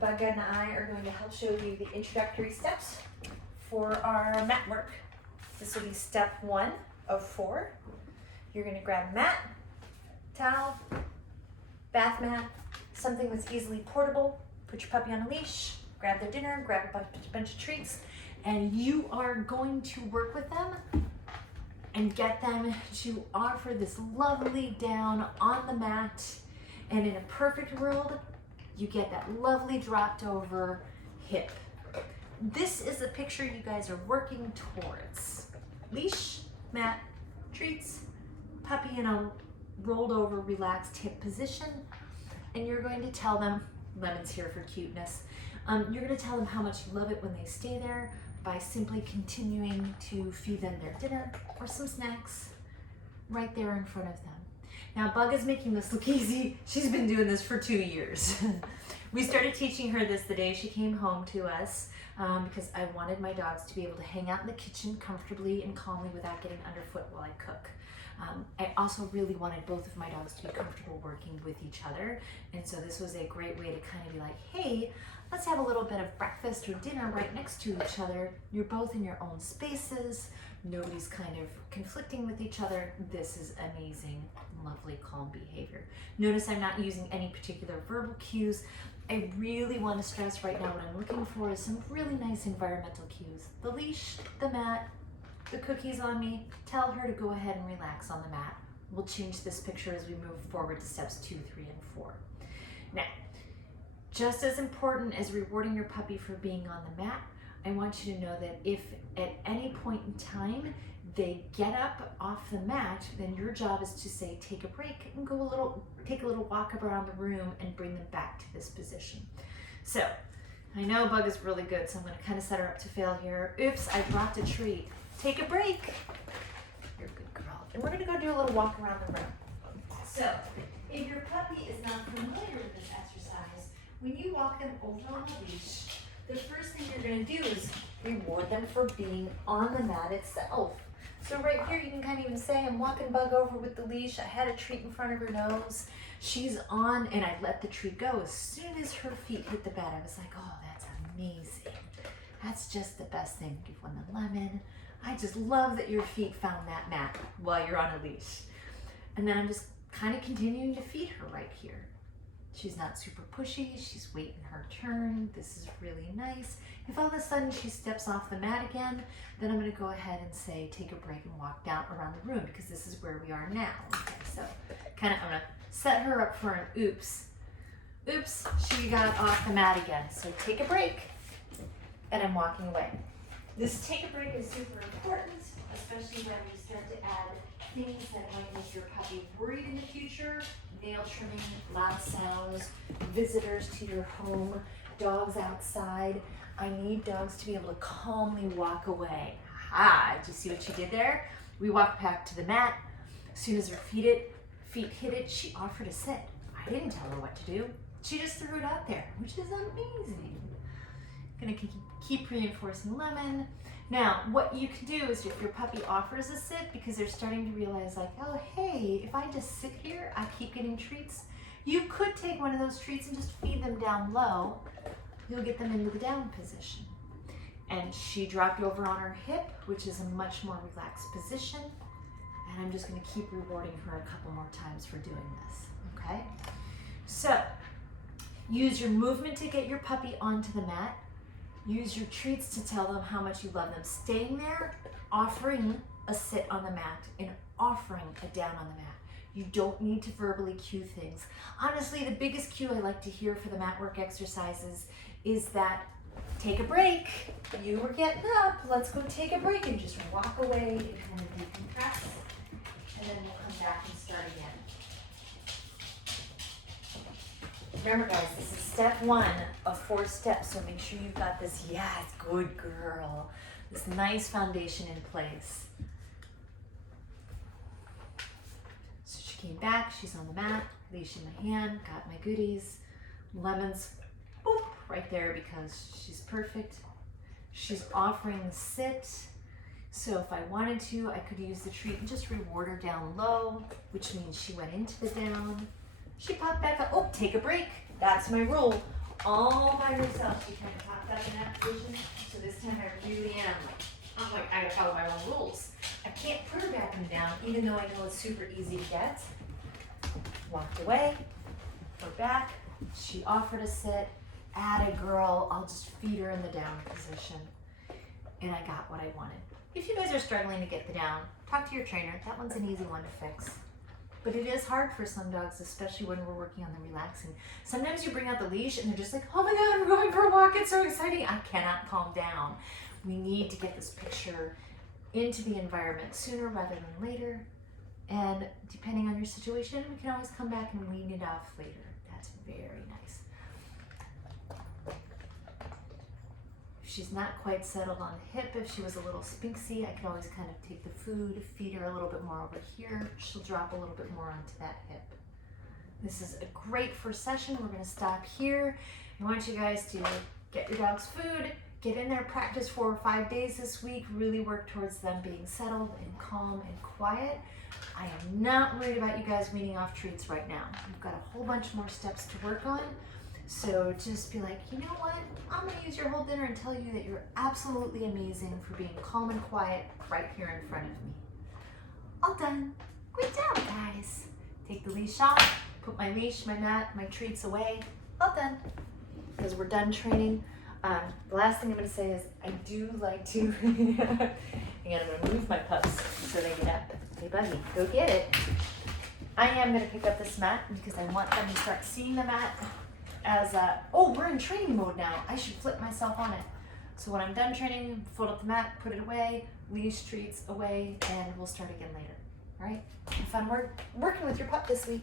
Bug and I are going to help show you the introductory steps for our mat work. This will be step 1 of 4. You're going to grab mat, towel, bath mat, something that's easily portable, put your puppy on a leash, grab their dinner, grab a bunch of treats, and you are going to work with them and get them to offer this lovely down on the mat. And in a perfect world, you get that lovely dropped over hip. This is the picture you guys are working towards. Leash, mat, treats, puppy in a rolled over, relaxed hip position. And you're going to tell them, Lemon's here for cuteness, you're going to tell them how much you love it when they stay there by simply continuing to feed them their dinner or some snacks right there in front of them. Now, Bug is making this look easy. She's been doing this for 2 years. We started teaching her this the day she came home to us because I wanted my dogs to be able to hang out in the kitchen comfortably and calmly without getting underfoot while I cook. I also really wanted both of my dogs to be comfortable working with each other. And so this was a great way to kind of be like, hey, let's have a little bit of breakfast or dinner right next to each other. You're both in your own spaces. Nobody's kind of conflicting with each other. This is amazing, lovely, calm behavior. Notice I'm not using any particular verbal cues. I really want to stress right now what I'm looking for is some really nice environmental cues. The leash, the mat, the cookies on me. Tell her to go ahead and relax on the mat. We'll change this picture as we move forward to steps 2, 3, and 4. Now, just as important as rewarding your puppy for being on the mat, I want you to know that if at any point in time they get up off the mat, then your job is to say, take a break and take a little walk around the room and bring them back to this position. So, I know Bug is really good, so I'm going to kind of set her up to fail here. Oops, I dropped a treat. Take a break. You're a good girl. And we're going to go do a little walk around the room. So, if your puppy is not familiar with this exercise, when you walk them over on the leash, the first thing you're going to do is reward them for being on the mat itself. So right here, you can kind of even say, I'm walking Bug over with the leash. I had a treat in front of her nose. She's on, and I let the treat go. As soon as her feet hit the bed, I was like, oh, that's amazing. That's just the best thing. Give one the lemon. I just love that your feet found that mat while you're on a leash. And then I'm just kind of continuing to feed her right here. She's not super pushy. She's waiting her turn. This is really nice. If all of a sudden she steps off the mat again, then I'm going to go ahead and say, take a break and walk down around the room because this is where we are now. Okay, so I'm going to set her up for an oops. Oops, she got off the mat again. So take a break, and I'm walking away. This take a break is super important, especially when you start to add things that might make your puppy worried in the future. Nail trimming, loud sounds, visitors to your home, dogs outside. I need dogs to be able to calmly walk away. Ah, did you see what she did there? We walked back to the mat. As soon as her feet hit it, she offered to sit. I didn't tell her what to do. She just threw it out there, which is amazing. Gonna keep reinforcing Lemon. Now, what you can do is if your puppy offers a sit because they're starting to realize like, oh, hey, if I just sit here, I keep getting treats. You could take one of those treats and just feed them down low. You'll get them into the down position. And she dropped over on her hip, which is a much more relaxed position. And I'm just gonna keep rewarding her a couple more times for doing this, okay? So, use your movement to get your puppy onto the mat. Use your treats to tell them how much you love them. Staying there, offering a sit on the mat, and offering a down on the mat. You don't need to verbally cue things. Honestly, the biggest cue I like to hear for the mat work exercises is that take a break. You were getting up. Let's go take a break and just walk away and kind of decompress. And then we'll come back and start again. Remember guys, this is step 1 of 4 steps, so make sure you've got this, yes, good girl, this nice foundation in place. So she came back, she's on the mat, leash in my hand, got my goodies, Lemon's boop, right there because she's perfect. She's offering the sit, so if I wanted to, I could use the treat and just reward her down low, which means she went into the down. She popped back up. Oh, take a break. That's my rule. all by herself. She kind of popped up in that position. So this time I really am I'm like, I gotta follow my own rules. I can't put her back and down, even though I know it's super easy to get. Walked away, her back. She offered a sit. Atta girl, I'll just feed her in the down position. And I got what I wanted. If you guys are struggling to get the down, talk to your trainer. That one's an easy one to fix. But it is hard for some dogs, especially when we're working on the relaxing. Sometimes you bring out the leash and they're just like, oh my God, we're going for a walk. It's so exciting. I cannot calm down. We need to get this picture into the environment sooner rather than later. And depending on your situation, we can always come back and wean it off later. That's very nice. If she's not quite settled on the hip, if she was a little spinksy, I could always kind of take the food, feed her a little bit more over here. She'll drop a little bit more onto that hip. This is a great first session. We're going to stop here. I want you guys to get your dog's food, get in there, practice 4 or 5 days this week, really work towards them being settled and calm and quiet. I am not worried about you guys weaning off treats right now. We've got a whole bunch more steps to work on. So just be like, you know what? I'm gonna use your whole dinner and tell you that you're absolutely amazing for being calm and quiet right here in front of me. All done. Great job, guys. Take the leash off, put my leash, my mat, my treats away. All done. Because we're done training. The last thing I'm gonna say is I do like to, hang on, I'm gonna move my pups so they get up. Hey buddy, go get it. I am gonna pick up this mat because I want them to start seeing the mat as oh, we're in training mode now. I should flip myself on it. So when I'm done training, fold up the mat, put it away, leash, treats away, and we'll start again later. All right? Have fun working with your pup this week.